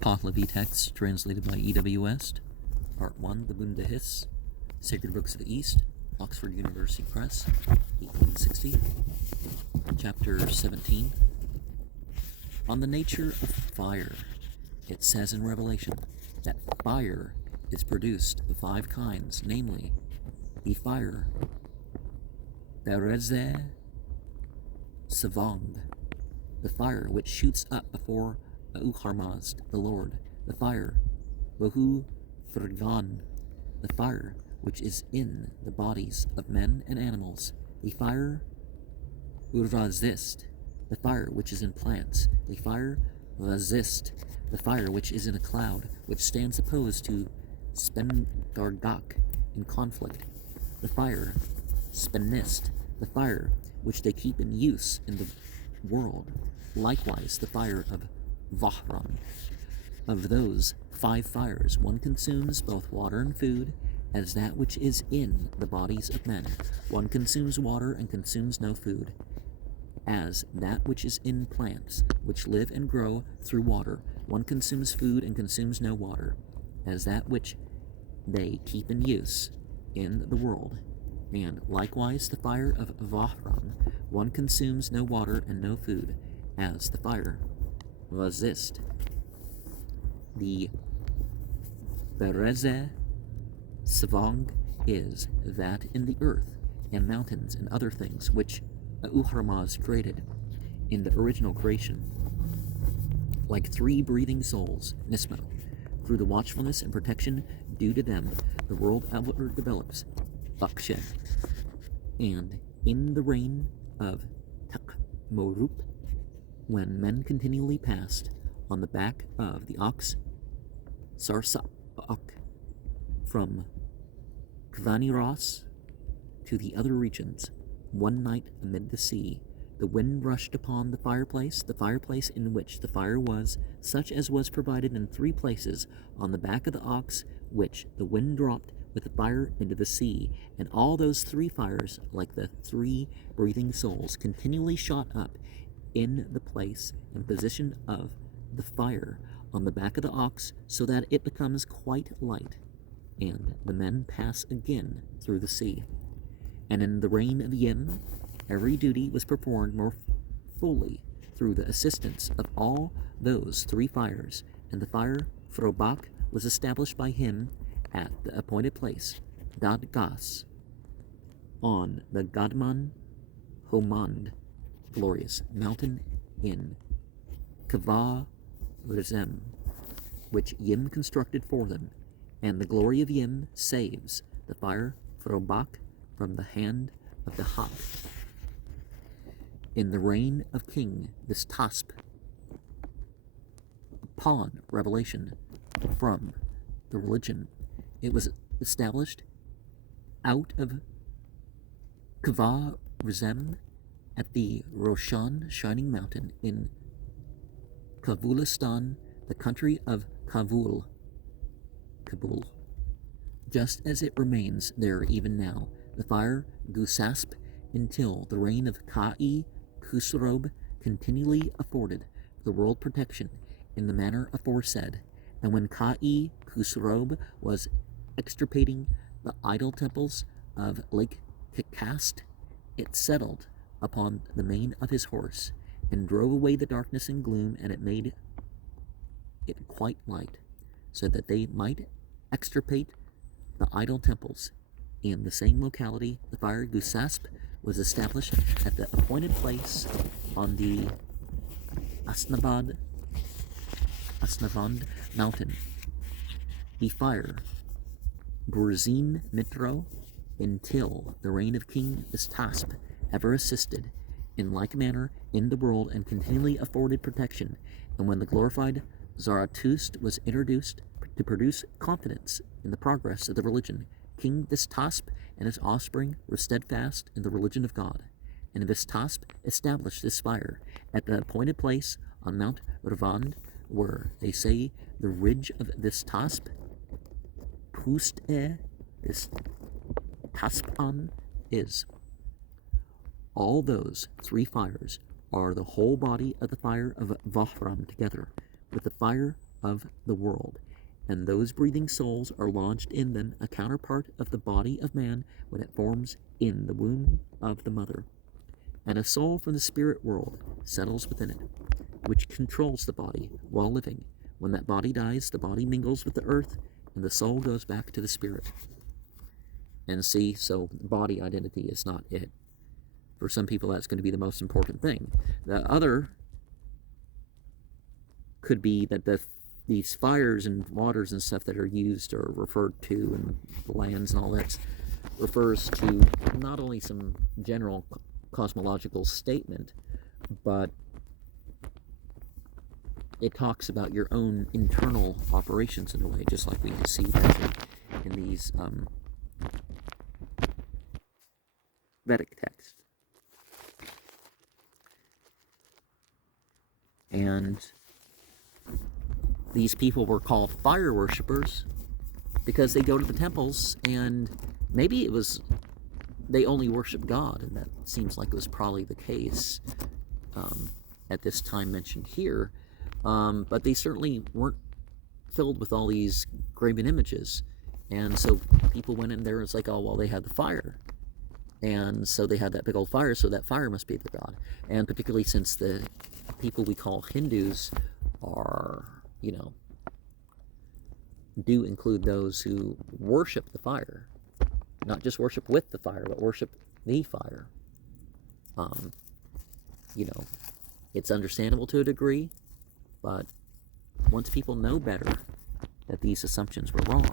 Pahlavi text translated by E.W. West. Part 1, The Bundahis, Sacred Books of the East, Oxford University Press, 1860. Chapter 17. On the nature of fire, it says in Revelation that fire is produced of 5 kinds, namely, the fire Bereze Savang, the fire which shoots up before Uharmazd, the Lord, the fire Bohu Frgan, the fire which is in the bodies of men and animals, the fire Urazist, the fire which is in plants, the fire Razist, the fire which is in a cloud, which stands opposed to Spengargak in conflict, the fire Spenist, the fire which they keep in use in the world, likewise the fire of Vahram. Of those 5 fires, one consumes both water and food, as that which is in the bodies of men. One consumes water and consumes no food, as that which is in plants, which live and grow through water. One consumes food and consumes no water, as that which they keep in use in the world. And likewise the fire of Vahram, one consumes no water and no food, as the fire Razist. The Bereze Savang is that in the earth and mountains and other things which Uharmaz created in the original creation, like 3 breathing souls, Nismo. Through the watchfulness and protection due to them, the world outward develops, Bakshe. And in the reign of Takmorup, when men continually passed on the back of the ox Sarsapak from Kvaniros to the other regions, one night amid the sea, the wind rushed upon the fireplace in which the fire was, such as was provided in 3 places on the back of the ox, which the wind dropped with the fire into the sea, and all those 3 fires, like the 3 breathing souls, continually shot up in the place and position of the fire on the back of the ox, so that it becomes quite light, and the men pass again through the sea. And in the reign of Yim, every duty was performed more fully through the assistance of all those 3 fires, and the fire Frobak was established by him at the appointed place, Dadgas, on the Gadman Homand, glorious mountain in Kava Rizem, which Yim constructed for them, and the glory of Yim saves the fire Frobak from the hand of the Hak. In the reign of King Vistasp, upon revelation from the religion, it was established out of Kava Rizem at the Roshan shining mountain in Kavulistan, the country of Kabul, just as it remains there even now, the fire Gusasp, until the reign of Kai Khusrob continually afforded the world protection in the manner aforesaid. And when Kai Khusrob was extirpating the idol temples of Lake Kikast, it settled upon the mane of his horse, and drove away the darkness and gloom, and it made it quite light, so that they might extirpate the idol temples. In the same locality, the fire Gusasp was established at the appointed place on the Asnavand mountain. The fire Burzin Mitro, until the reign of King Vistasp, ever assisted in like manner in the world and continually afforded protection. And when the glorified Zarathustra was introduced to produce confidence in the progress of the religion, King Vistasp and his offspring were steadfast in the religion of God. And Vistasp established this fire at the appointed place on Mount Ravand, where they say the ridge of Vistasp, Puste Vistaspan, is. All those 3 fires are the whole body of the fire of Vahram together, with the fire of the world, and those breathing souls are lodged in them, a counterpart of the body of man when it forms in the womb of the mother. And a soul from the spirit world settles within it, which controls the body while living. When that body dies, the body mingles with the earth, and the soul goes back to the spirit. And see, so body identity is not it. For some people, that's going to be the most important thing. The other could be that these fires and waters and stuff that are used or referred to, and lands and all that, refers to not only some general cosmological statement, but it talks about your own internal operations in a way, just like we can see that in these Vedic texts. And these people were called fire worshippers because they go to the temples, and maybe it was they only worship God, and that seems like it was probably the case at this time mentioned here. But they certainly weren't filled with all these graven images. And so people went in there, and it's like, oh, well, they had the fire. And so they had that big old fire, so that fire must be their god. And particularly since the people we call Hindus are, do include those who worship the fire. Not just worship with the fire, but worship the fire. It's understandable to a degree, but once people know better that these assumptions were wrong,